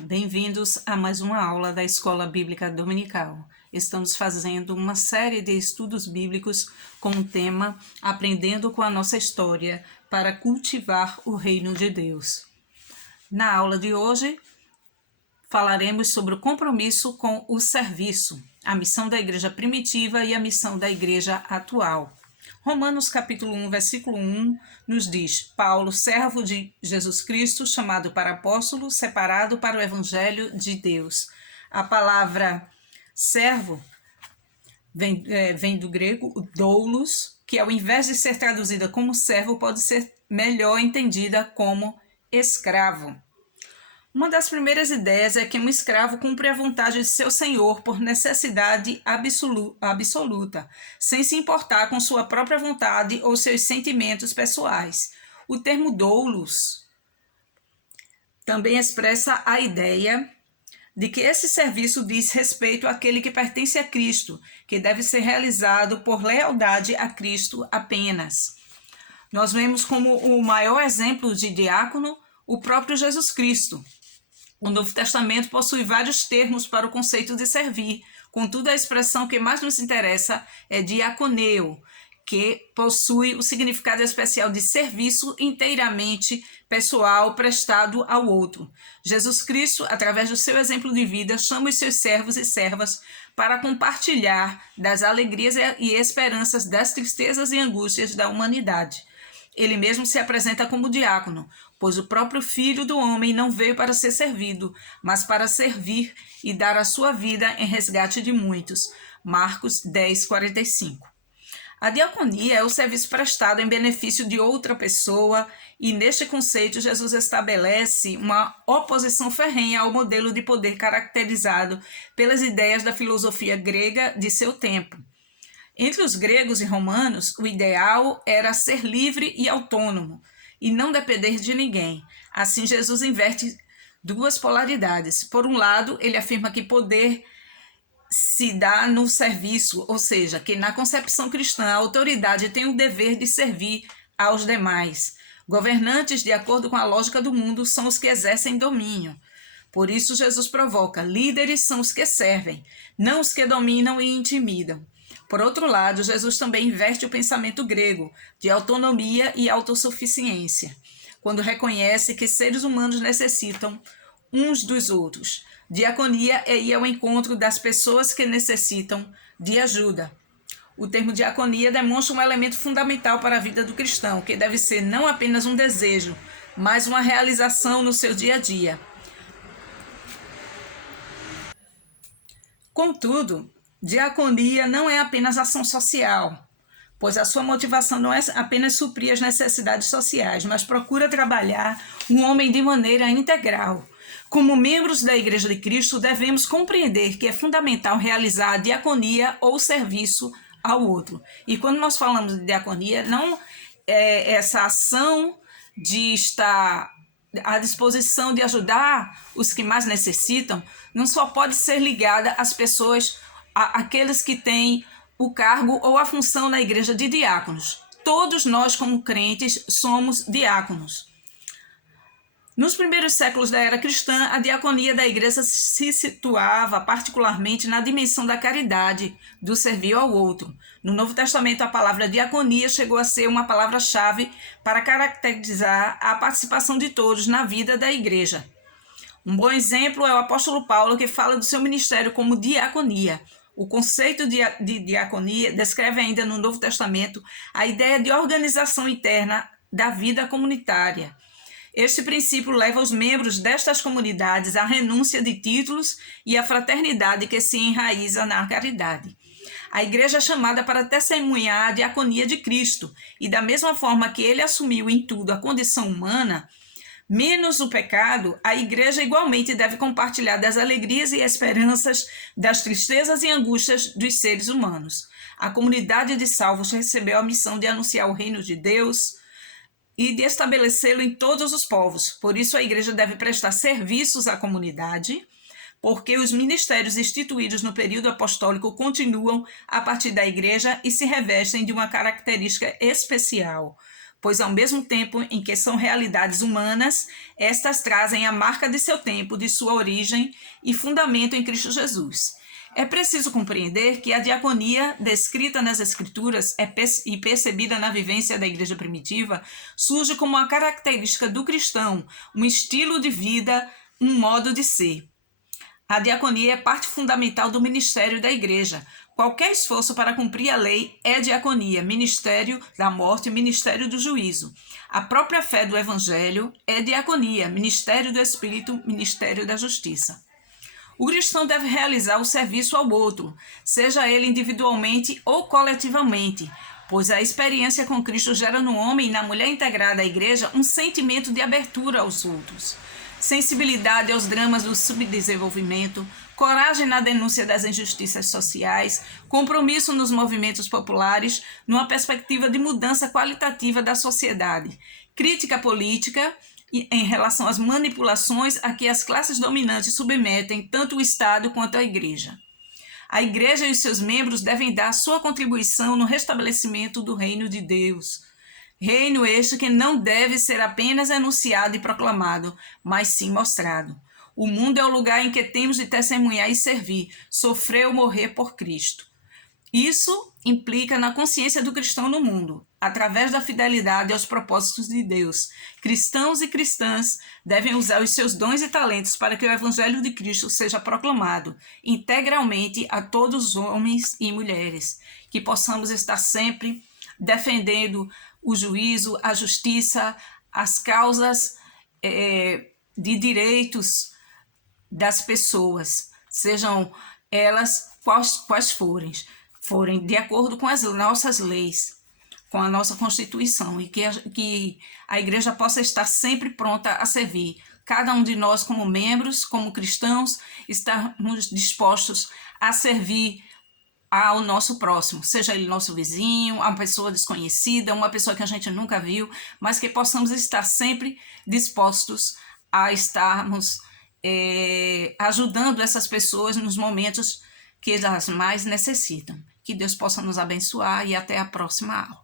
Bem-vindos a mais uma aula da Escola Bíblica Dominical. Estamos fazendo uma série de estudos bíblicos com o tema Aprendendo com a Nossa História para cultivar o Reino de Deus. Na aula de hoje, falaremos sobre o compromisso com o serviço, a missão da igreja primitiva e a missão da igreja atual. Romanos capítulo 1, versículo 1, nos diz: Paulo, servo de Jesus Cristo, chamado para apóstolo, separado para o evangelho de Deus. A palavra servo vem do grego doulos, que ao invés de ser traduzida como servo, pode ser melhor entendida como escravo. Uma das primeiras ideias é que um escravo cumpre a vontade de seu senhor por necessidade absoluta, sem se importar com sua própria vontade ou seus sentimentos pessoais. O termo doulos também expressa a ideia de que esse serviço diz respeito àquele que pertence a Cristo, que deve ser realizado por lealdade a Cristo apenas. Nós vemos como o maior exemplo de diácono o próprio Jesus Cristo. O Novo Testamento possui vários termos para o conceito de servir, contudo a expressão que mais nos interessa é diaconeu, que possui o significado especial de serviço inteiramente pessoal prestado ao outro. Jesus Cristo, através do seu exemplo de vida, chama os seus servos e servas para compartilhar das alegrias e esperanças, das tristezas e angústias da humanidade. Ele mesmo se apresenta como diácono, pois o próprio Filho do Homem não veio para ser servido, mas para servir e dar a sua vida em resgate de muitos. Marcos 10, 45. A diaconia é o serviço prestado em benefício de outra pessoa, e neste conceito Jesus estabelece uma oposição ferrenha ao modelo de poder caracterizado pelas ideias da filosofia grega de seu tempo. Entre os gregos e romanos, o ideal era ser livre e autônomo, e não depender de ninguém. Assim, Jesus inverte duas polaridades. Por um lado, ele afirma que poder se dá no serviço, ou seja, que na concepção cristã a autoridade tem o dever de servir aos demais. Governantes, de acordo com a lógica do mundo, são os que exercem domínio. Por isso, Jesus provoca: líderes são os que servem, não os que dominam e intimidam. Por outro lado, Jesus também inverte o pensamento grego de autonomia e autossuficiência, quando reconhece que seres humanos necessitam uns dos outros. Diaconia é ir ao encontro das pessoas que necessitam de ajuda. O termo diaconia demonstra um elemento fundamental para a vida do cristão, que deve ser não apenas um desejo, mas uma realização no seu dia a dia. Contudo, diaconia não é apenas ação social, pois a sua motivação não é apenas suprir as necessidades sociais, mas procura trabalhar um homem de maneira integral. Como membros da Igreja de Cristo, devemos compreender que é fundamental realizar a diaconia ou serviço ao outro. E quando nós falamos de diaconia, não é essa ação de estar à disposição de ajudar os que mais necessitam, não só pode ser ligada às pessoas, àqueles que têm o cargo ou a função na igreja de diáconos. Todos nós, como crentes, somos diáconos. Nos primeiros séculos da era cristã, a diaconia da igreja se situava particularmente na dimensão da caridade, do servir ao outro. No Novo Testamento, a palavra diaconia chegou a ser uma palavra-chave para caracterizar a participação de todos na vida da igreja. Um bom exemplo é o apóstolo Paulo, que fala do seu ministério como diaconia. O conceito de diaconia descreve ainda no Novo Testamento a ideia de organização interna da vida comunitária. Este princípio leva os membros destas comunidades à renúncia de títulos e à fraternidade que se enraiza na caridade. A igreja é chamada para testemunhar a diaconia de Cristo, e da mesma forma que ele assumiu em tudo a condição humana, menos o pecado, a igreja igualmente deve compartilhar das alegrias e esperanças, das tristezas e angústias dos seres humanos. A comunidade de salvos recebeu a missão de anunciar o reino de Deus e de estabelecê-lo em todos os povos. Por isso, a igreja deve prestar serviços à comunidade, porque os ministérios instituídos no período apostólico continuam a partir da igreja e se revestem de uma característica especial. pois ao mesmo tempo em que são realidades humanas, estas trazem a marca de seu tempo, de sua origem e fundamento em Cristo Jesus. É preciso compreender que a diaconia, descrita nas Escrituras e percebida na vivência da igreja primitiva, surge como uma característica do cristão, um estilo de vida, um modo de ser. A diaconia é parte fundamental do ministério da igreja. Qualquer esforço para cumprir a lei é diaconia, ministério da morte, ministério do juízo. A própria fé do evangelho é diaconia, ministério do Espírito, ministério da justiça. O cristão deve realizar o serviço ao outro, seja ele individualmente ou coletivamente, pois a experiência com Cristo gera no homem e na mulher integrada à igreja um sentimento de abertura aos outros, sensibilidade aos dramas do subdesenvolvimento, coragem na denúncia das injustiças sociais, compromisso nos movimentos populares, numa perspectiva de mudança qualitativa da sociedade, crítica política em relação às manipulações a que as classes dominantes submetem tanto o Estado quanto a Igreja. A Igreja e os seus membros devem dar sua contribuição no restabelecimento do reino de Deus. Reino este que não deve ser apenas enunciado e proclamado, mas sim mostrado. O mundo é o lugar em que temos de testemunhar e servir, sofrer ou morrer por Cristo. Isso implica na consciência do cristão no mundo, através da fidelidade aos propósitos de Deus. Cristãos e cristãs devem usar os seus dons e talentos para que o Evangelho de Cristo seja proclamado integralmente a todos os homens e mulheres, que possamos estar sempre defendendo o juízo, a justiça, as causas de direitos das pessoas, sejam elas quais forem de acordo com as nossas leis, com a nossa Constituição, e que a igreja possa estar sempre pronta a servir. Cada um de nós, como membros, como cristãos, estamos dispostos a servir ao nosso próximo, seja ele nosso vizinho, uma pessoa desconhecida, uma pessoa que a gente nunca viu, mas que possamos estar sempre dispostos a estarmos ajudando essas pessoas nos momentos que elas mais necessitam. Que Deus possa nos abençoar e até a próxima aula.